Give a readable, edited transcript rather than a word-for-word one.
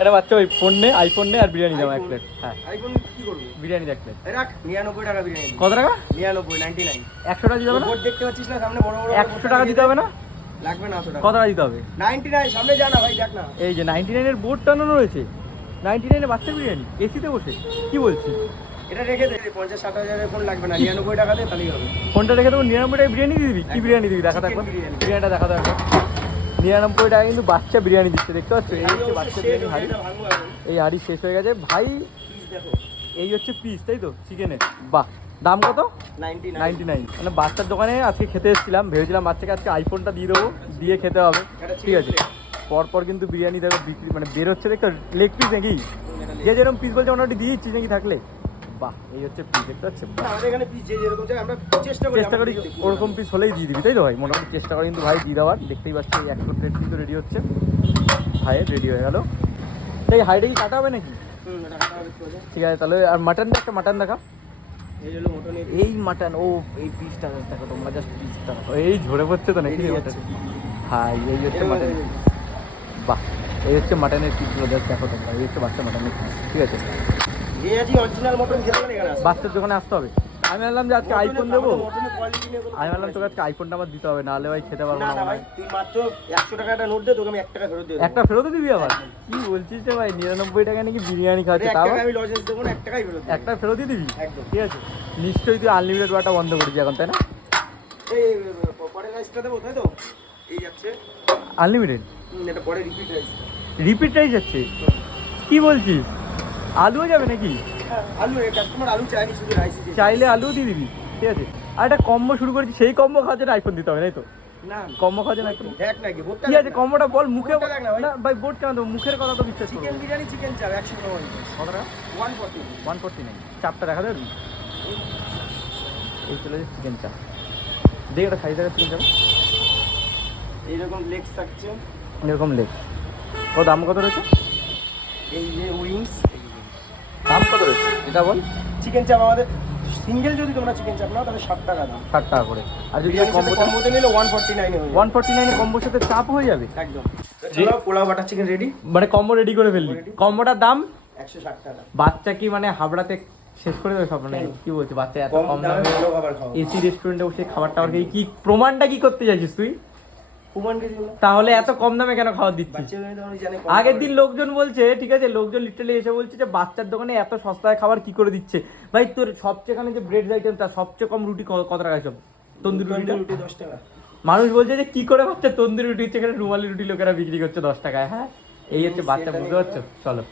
এটা বাচ্চা ওই ফোন নে, আইফোন নে আর বিরিয়ানি দাও এক প্লেট। হ্যাঁ আইফোন কি করবো? বিরিয়ানি এক প্লেট। রাখ 99 টাকা বিরিয়ানি। কত টাকা? 99 99। 100 টাকা দিতে হবে না? বোর্ড দেখতে পাচ্ছিস না সামনে বড় বড় 100 টাকা দিতে হবে না? লাগবে না 100 টাকা। কত টাকা দিতে হবে? 99 সামনে যা না ভাই দেখ না। এই যে 99 এর বোর্ড টানানো রয়েছে। 99 এ বাচ্চা বিরিয়ানি এসিতে বসে, কি বলছিস? এটা রেখে দে, 50-60 হাজারের ফোন লাগবে না, 99 টাকা দে তাহলেই হবে। ফোনটা রেখে দেবো, 99 টাকায় বিরিয়ানি দিয়ে দিবি? কি বিরিয়ানি দিবি দেখা দেখো, বিরিয়ানিটা দেখা দেখো। 99 টাকা কিন্তু বাচ্চা বিরিয়ানি দিচ্ছে, দেখতে পাচ্ছ? এই হচ্ছে বাচ্চা বিরিয়ানি হাড়ি। এই হাড়ি শেষ হয়ে গেছে ভাই। দেখো এই হচ্ছে পিস, তাই তো চিকেনের? বাহ, দাম কত? 99। মানে বাচ্চার দোকানে আজকে খেতে এসেছিলাম, ভেবেছিলাম বাচ্চাকে আজকে আইফোনটা দিয়ে দেবো, দিয়ে খেতে হবে। ঠিক আছে, পরপর কিন্তু বিরিয়ানি দেখো বিক্রি মানে বের হচ্ছে, দেখতে লেগ পিস নাকি? যে যেরকম পিস বলছে মোটামুটি দিয়ে দিচ্ছিস নাকি থাকলে? বাহ, এই হচ্ছে পিস, দেখতে পাচ্ছ? আমাদের এখানে পিস যে যেরকম চাই আমরা চেষ্টা করি ওরকম পিস হলেই দিয়ে দিবি, তাই তো ভাই? মোটামুটি চেষ্টা করি কিন্তু ভাই দিয়ে দেওয়ার। দেখতেই পাচ্ছি 100 প্লেট কিন্তু রেডি হচ্ছে, ভাইয়ের রেডি হয়ে গেল। এই হাইটা কি কাটা হবে নাকি? ঠিক আছে তাহলে। আর মাটন একটা মাটন দেখা। এই মাটন, ও এই পিসটা দেখো তোমরা, জাস্ট পিসটা এই ঝরে পড়ছে তো নাকি? হাই, এই হচ্ছে মাটন। বাহ, এই হচ্ছে মাটনের পিসগুলো, জাস্ট দেখো তোমরা। এই হচ্ছে বাচ্চা মাটনের পিস, ঠিক আছে? বাচ্চার দোকানে আসতে হবে। আমি ভাবলাম যে আজকে আইফোন দেবো, আমি ভাবলাম তোকে আজকে আইফোনটা আমার দিতে হবে, নাহলে ভাই খেতে পারবো না। তুই মাত্র 100 টাকা একটা নোট দে, তোকে আমি 1 টাকা ফেরত দেব। একটা ফেরত দিবি আবার? কি বলছিস রে ভাই, 99 টাকা নাকি বিরিয়ানি খাচ্ছে, তাও আমি লজেন্স দেবো না, 1 টাকাই ফেরত দেব। একটা ফেরতই দিবি? একদম। ঠিক আছে, নিশ্চয়ই তুই আনলিমিটেড ওয়াটা বন্ধ করেছিস এখন, তাই না? এই পরের রাইসটা দেবো, তাই তো? এই যাচ্ছে আনলিমিটেড? এটা পরে রিপিট রাইস। রিপিট রাইস যাচ্ছে? কি বলছিস? আলুও যাবে নাকি? আলু, কাস্টমার আলু চাইনি, শুধু রাইসই চাইলে আলুও দিয়ে দিবি? ঠিক আছে। আর একটা কম্বো শুরু করেছি, সেই কম্বো খাওয়ার জন্য আইফোন দিতে হবে, তাই তো? না কম্বো খাওয়ার জন্য আইফোন দেখ নাকি বোর্ডটা কি আছে? কম্বোটা বল, মুখে বোর্ডটা দেখ না ভাই। না ভাই, বোর্ড কেন দেবো? মুখের কথা তো বিশ্বাস করবো। চিকেন বিরিয়ানি, চিকেন চাপ 100 কত টাকা? 140। 149। চাপটা দেখা দেবে? এই চলে যাচ্ছে চিকেন চাপ। দেখ একটা সাইজ দেখা চিকেন চাপ, এইরকম লেগস থাকছে, এরকম লেগ। ও দাম কত রয়েছে? এই যে উইংস। দাম কত রয়েছে এটা বল? চিকেন চাপ আমাদের সিঙ্গেল যদি তোমরা চিকেন চাপ নাও তাহলে 60 টাকা দাম, 60 টাকা করে। আর যদি কম্বোতে নিলে 149 এ হয়ে যাবে। 149 এ কম্বোর সাথে চাপ হয়ে যাবে একদম। চলো পোলাও বাটার চিকেন রেডি। মানে কম্বো রেডি করে ফেললি? কম্বোটার দাম 160 টাকা। বাচ্চা কি মানে হাবড়াতে শেষ করে দেবে স্বপ্ন নাকি? কি বলছিস, বাচ্চা এত কম দামে ভালো খাবার খাও। এসি রেস্টুরেন্টে বসে খাবার টাবার খেয়ে কি প্রমাণটা কি করতে চাইছিস তুই? কুমান কে দিও না। তাহলে এত কম দামে কেন খাবার দিচ্ছিস? বাচ্চাদের তো আমি জানি। আগের দিন লোকজন বলছে, ঠিক আছে, লোকজন লিটারালি এসে বলছে যে বাচ্চার দোকানে এত সস্তায় খাবার কি করে দিচ্ছে। ভাই তোর সবচেয়ে এখানে যে ব্রেড আইটেম, তার সবচেয়ে কম রুটি কত টাকা? সব তন্দুরি রুটি 10 টাকা। মানুষ বলছে যে কি করে বাচ্চা তন্দুরি রুটি হচ্ছে, এখানে রুমালি রুটি লোকেরা বিক্রি করছে 10 টাকায়। হ্যাঁ, এই হচ্ছে বাচ্চা, বুঝতে পারছো? চলো।